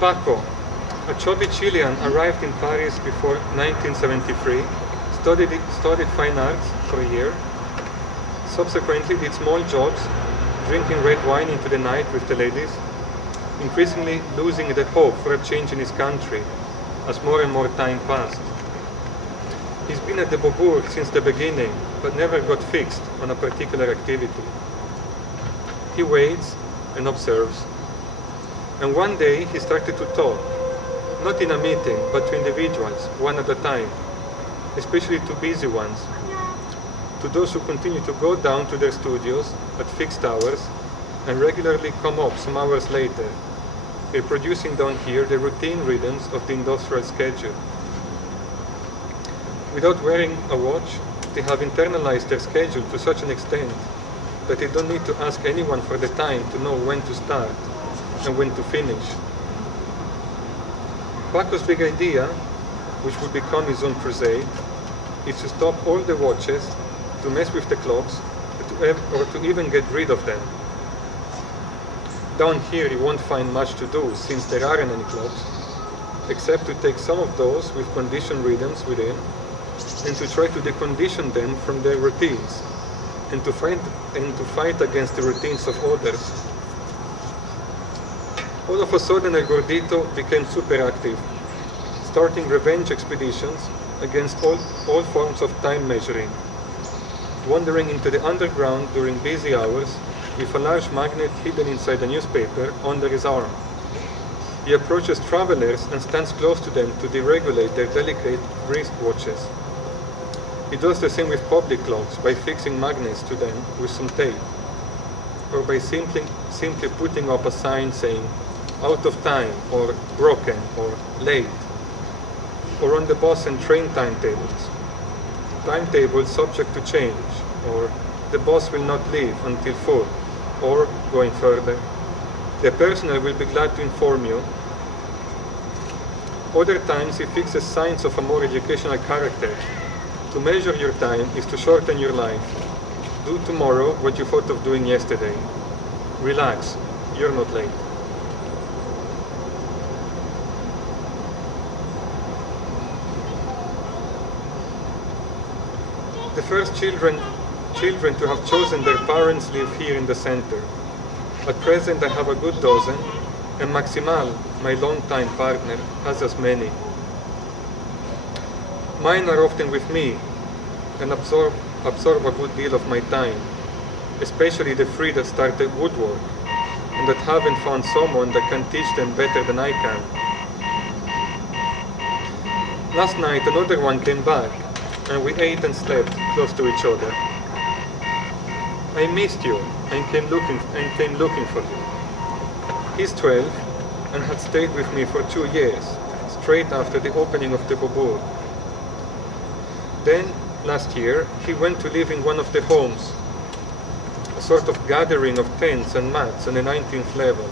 Paco, a chubby Chilean, arrived in Paris before 1973, studied fine arts for a year, subsequently did small jobs, drinking red wine into the night with the ladies, increasingly losing the hope for a change in his country as more and more time passed. He's been at the Beaubourg since the beginning, but never got fixed on a particular activity. He waits and observes. And one day he started to talk, not in a meeting, but to individuals, one at a time, especially to busy ones, to those who continue to go down to their studios at fixed hours and regularly come up some hours later, reproducing down here the routine rhythms of the industrial schedule. Without wearing a watch, they have internalized their schedule to such an extent that they don't need to ask anyone for the time to know when to start and when to finish. Paco's big idea, which would become his own crusade, is to stop all the watches, to mess with the clocks, or to even get rid of them. Down here you won't find much to do, since there aren't any clocks, except to take some of those with conditioned rhythms within, and to try to decondition them from their routines, and to fight against the routines of others. All of a sudden El Gordito became super active, starting revenge expeditions against all forms of time measuring, wandering into the underground during busy hours with a large magnet hidden inside a newspaper under his arm. He approaches travelers and stands close to them to deregulate their delicate wristwatches. He does the same with public clocks by fixing magnets to them with some tape, or by simply putting up a sign saying out of time, or broken, or late, or on the bus and train timetables. Timetables subject to change, or the bus will not leave until 4, or, going further, the personnel will be glad to inform you. Other times he fixes signs of a more educational character. To measure your time is to shorten your life. Do tomorrow what you thought of doing yesterday. Relax, you're not late. The first children to have chosen their parents live here in the center. At present I have a good dozen, and Maximal, my long-time partner, has as many. Mine are often with me and absorb a good deal of my time, especially the three that started woodwork and that haven't found someone that can teach them better than I can. Last night another one came back and we ate and slept close to each other. I missed you and came looking for you. He's 12 and had stayed with me for 2 years, straight after the opening of the Beaubourg. Then, last year, he went to live in one of the homes, a sort of gathering of tents and mats on the 19th level.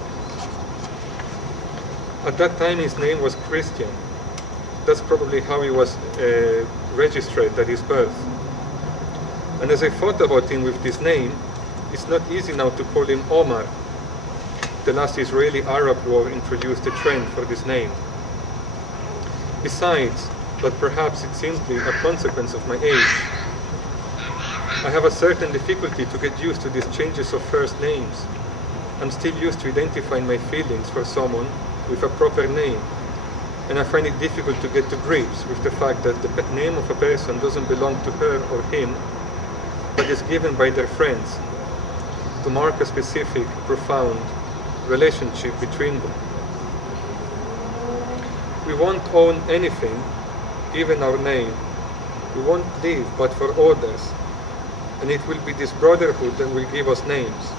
At that time his name was Christian. That's probably how he was registered at his birth. And as I thought about him with this name, it's not easy now to call him Omar. The last Israeli-Arab war introduced a trend for this name. Besides, but perhaps it's simply a consequence of my age, I have a certain difficulty to get used to these changes of first names. I'm still used to identifying my feelings for someone with a proper name, and I find it difficult to get to grips with the fact that the name of a person doesn't belong to her or him, but is given by their friends to mark a specific, profound relationship between them. We won't own anything, even our name. We won't live but for others, and it will be this brotherhood that will give us names.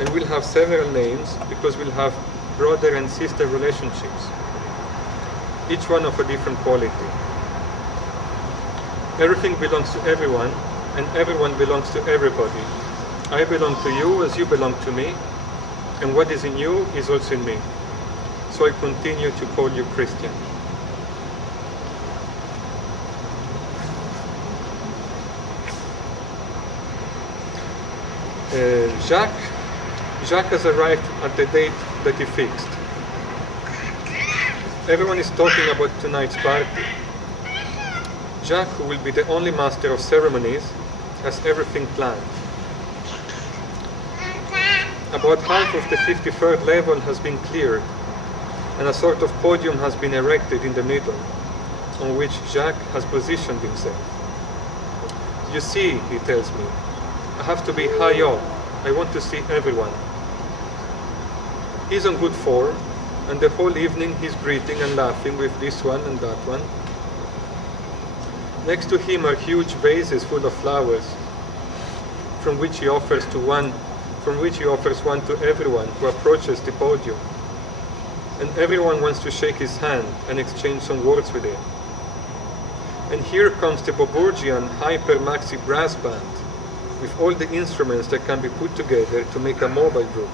And we'll have several names because we'll have brother and sister relationships, each one of a different quality. Everything belongs to everyone, and everyone belongs to everybody. I belong to you as you belong to me, and what is in you is also in me. So I continue to call you Christian. Jacques has arrived at the date that he fixed. Everyone is talking about tonight's party. Jacques, who will be the only master of ceremonies, has everything planned. About half of the 53rd level has been cleared, and a sort of podium has been erected in the middle, on which Jacques has positioned himself. You see, he tells me, I have to be high up. I want to see everyone. He's on good form, and the whole evening he's greeting and laughing with this one and that one. Next to him are huge vases full of flowers, from which he offers one to everyone who approaches the podium. And everyone wants to shake his hand and exchange some words with him. And here comes the Beaubourgian hyper-maxi brass band, with all the instruments that can be put together to make a mobile group.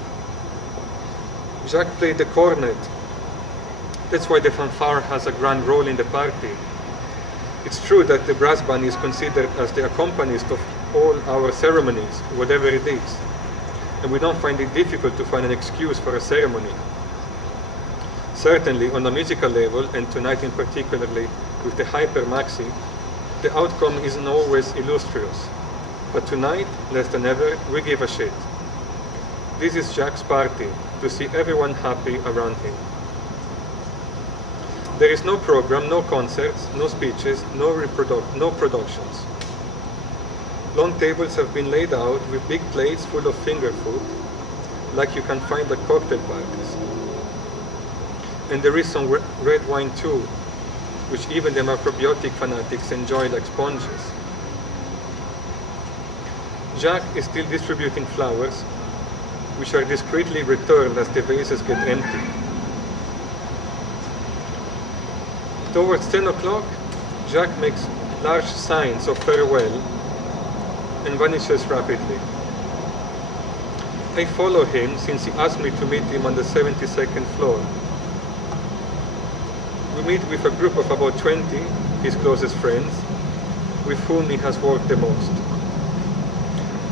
Jacques played the cornet. That's why the fanfare has a grand role in the party. It's true that the brass band is considered as the accompanist of all our ceremonies, whatever it is, and we don't find it difficult to find an excuse for a ceremony. Certainly, on a musical level, and tonight in particularly with the hyper-maxi, the outcome isn't always illustrious. But tonight, less than ever, we give a shit. This is Jacques' party, to see everyone happy around him. There is no program, no concerts, no speeches, no productions. Long tables have been laid out with big plates full of finger food, like you can find at cocktail parties. And there is some red wine too, which even the macrobiotic fanatics enjoy like sponges. Jacques is still distributing flowers, which are discreetly returned as the vases get empty. Towards 10 o'clock, Jacques makes large signs of farewell and vanishes rapidly. I follow him since he asked me to meet him on the 72nd floor. We meet with a group of about 20, his closest friends, with whom he has worked the most.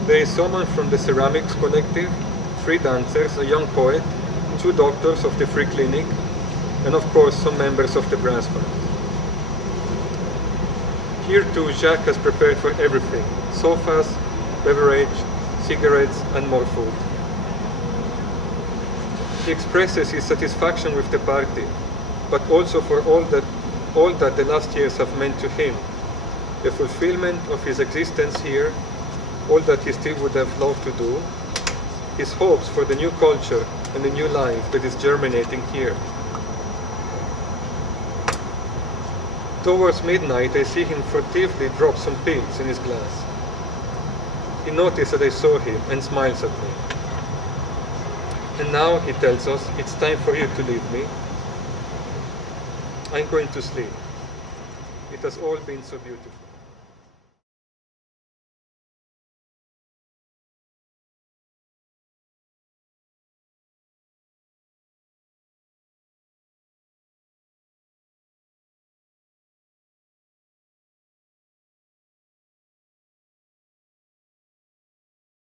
There is someone from the ceramics collective, 3 dancers, a young poet, 2 doctors of the free clinic, and of course some members of the brass band. Here too Jacques has prepared for everything: sofas, beverage, cigarettes, and more food. He expresses his satisfaction with the party, but also for all that the last years have meant to him, the fulfillment of his existence here, all that he still would have loved to do, his hopes for the new culture and the new life that is germinating here. Towards midnight, I see him furtively drop some pills in his glass. He noticed that I saw him and smiles at me. And now, he tells us, it's time for you to leave me. I'm going to sleep. It has all been so beautiful.